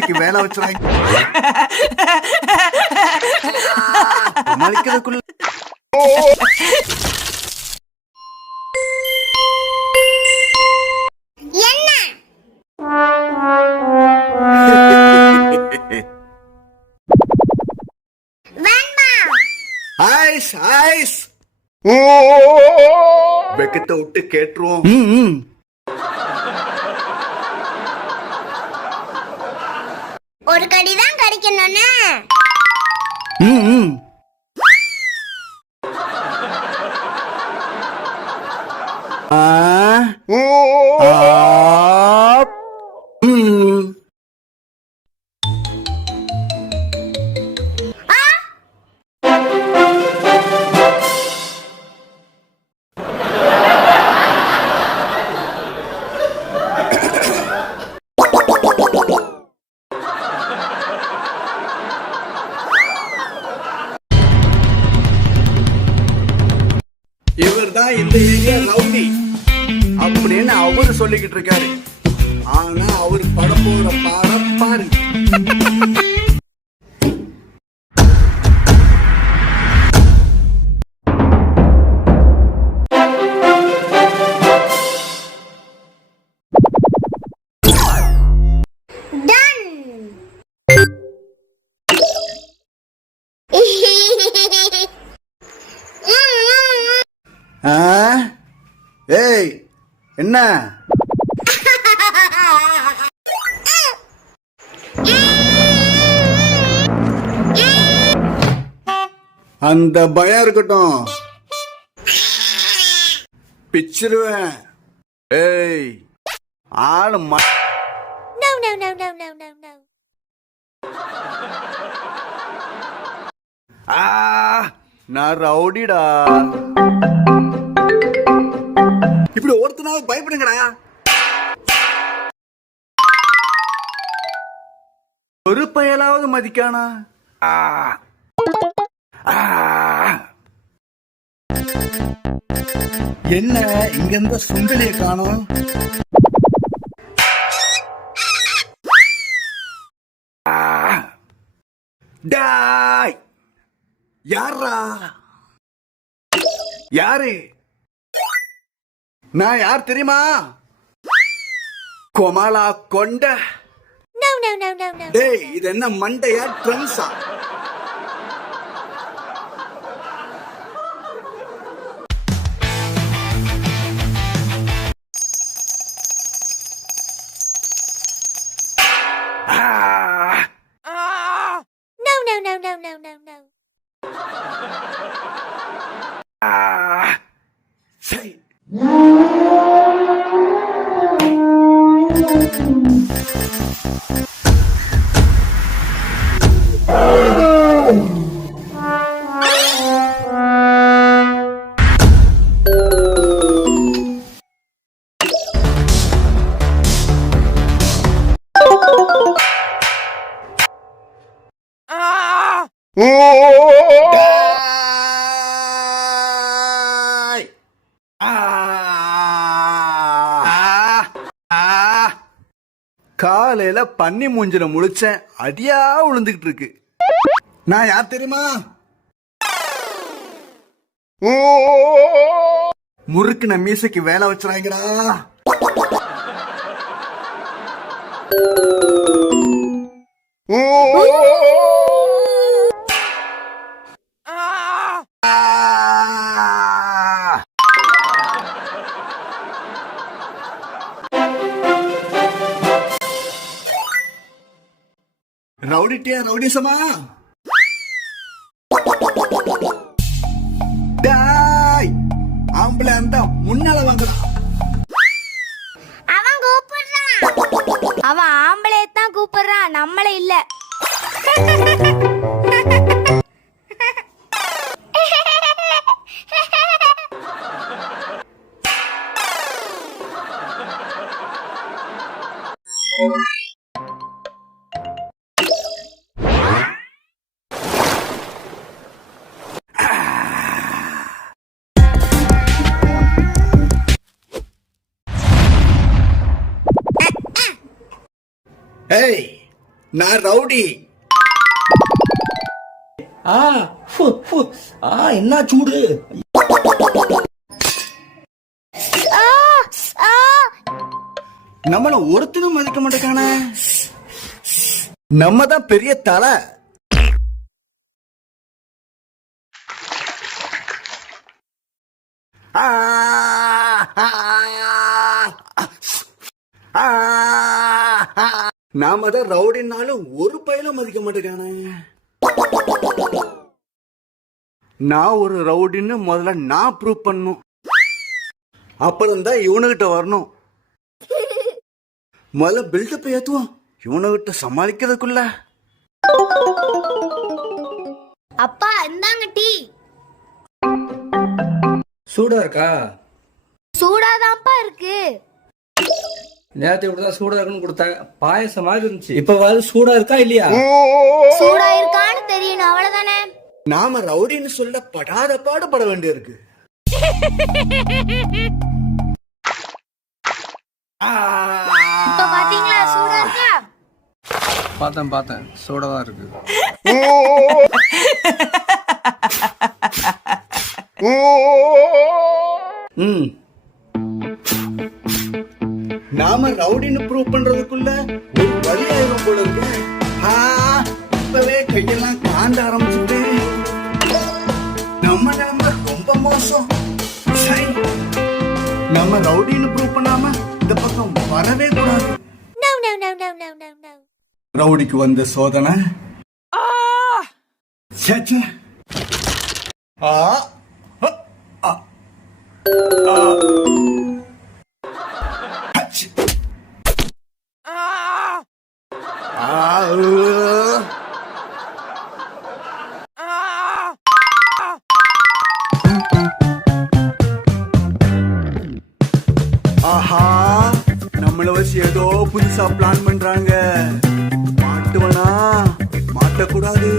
மீசைக்கு வேலை வச்சுறாங்க வேண்டாம் ice ice. வெக்கத்தை விட்டு கேட்டுருவோம் ஒரு கடிக்கணும்னு ஆ. ஆ. தான் இந்த ஏரியா ரவுடி அப்படின்னு அவரு சொல்லிக்கிட்டு இருக்காரு. ஆனா அவர் பட போற பாடம் பாருங்க. ஏய் என்ன? அந்த பயம் இருக்கட்டும். பிச்சிருவேன். ஏய் ஆளு ம no no no no no no no. ஆ நான் ரவுடிடா. இப்படி ஒருத்தனாவது பயப்படுங்கடா. ஒரு பயலாவது மதிக்கானா. என்ன இங்க இருந்த சுண்டலிய காணோம். டாய். யாரா யாரு? நான் யார் தெரியுமா? கொமாலா கொண்ட டேய் இது என்ன மண்டையா ட்ரம்ஸா? டேய். காலையில பன்னி மூஞ்சில முழிச்சேன். அடியா விழுந்துகிட்டு இருக்கு. நான் யார் தெரியுமா? முறுக்குன மீசைக்கு வேலை வச்சுறாங்கடா. ஆ. ரவுடிட்டியா ரவுடிசமா? டாய் ஆம்பளை அந்த முன்னால வாங்கடா. அவன் கூப்பிடுறான். அவன் ஆம்பளை தான் கூப்பிடுறான். நம்மள இல்ல. ஏய் நான் ரவுடி. ஆ ஃபு, ஃபு. ஆ என்ன சூடு? ஆ ஆ. நம்மள ஒருத்தனும் மதிக்க மாட்டேக்கானே நம்ம தான் பெரிய தலை. ஆ, ஆ, ஆ. நாம தான் ரவுடினாலும் ஒரு பையனும் மதிக்க மாட்டேங்கானே நான் ஒரு ரவுடின்னு முதல்ல நான் ப்ரூவ் பண்ணும் அப்புறம் தான் இவனுகிட்ட வரணும். முதல்ல பில்டப் ஏத்துவோம். இவனுகிட்ட சமாளிக்கிறதுக்குள்ள. அப்பா இந்தாங்க டீ. சூடா இருக்கா? சூடாதான்ப்பா இருக்கு. நேரத்தை இப்படிதான் சூடா இருக்குன்னு கொடுத்தாங்க. பாயசம் மாதிரி இருந்துச்சு. இப்ப வாது சூடா இருக்கா இல்லையா? சூடா இருக்கான்னு தெரியணும் அவ்வளவுதானே? நாம ரவுடின்னு சொல்ல படாத பாடுபட வேண்டியிருக்கு. ஆ. இப்ப பாத்தீங்களா சூடா இருக்கா? பார்த்தேன் பார்த்தேன். சூடா தான் இருக்கு ம். நாம ரவுடின்னு ப்ரூவ் பண்றதுக்குள்ள ஒரு வழி ஆயிரும் போல இருக்கு ஆ, இப்பவே கையெல்லாம் காந்த ஆரம்பிச்சுட்டு நம்ம நிலைமை ரொம்ப மோசம் சரி நம்ம ரவுடின்னு ப்ரூவ் பண்ணாம இந்த பக்கம் வரவே கூடாது. ரவுடிக்கு வந்த சோதனை ச்சே, ச்சே. ஆ ஆ. ஆஹா நம்மள வச்சு ஏதோ புதுசா பிளான் பண்றாங்க. மாட்டுவனா மாட்டக்கூடாது.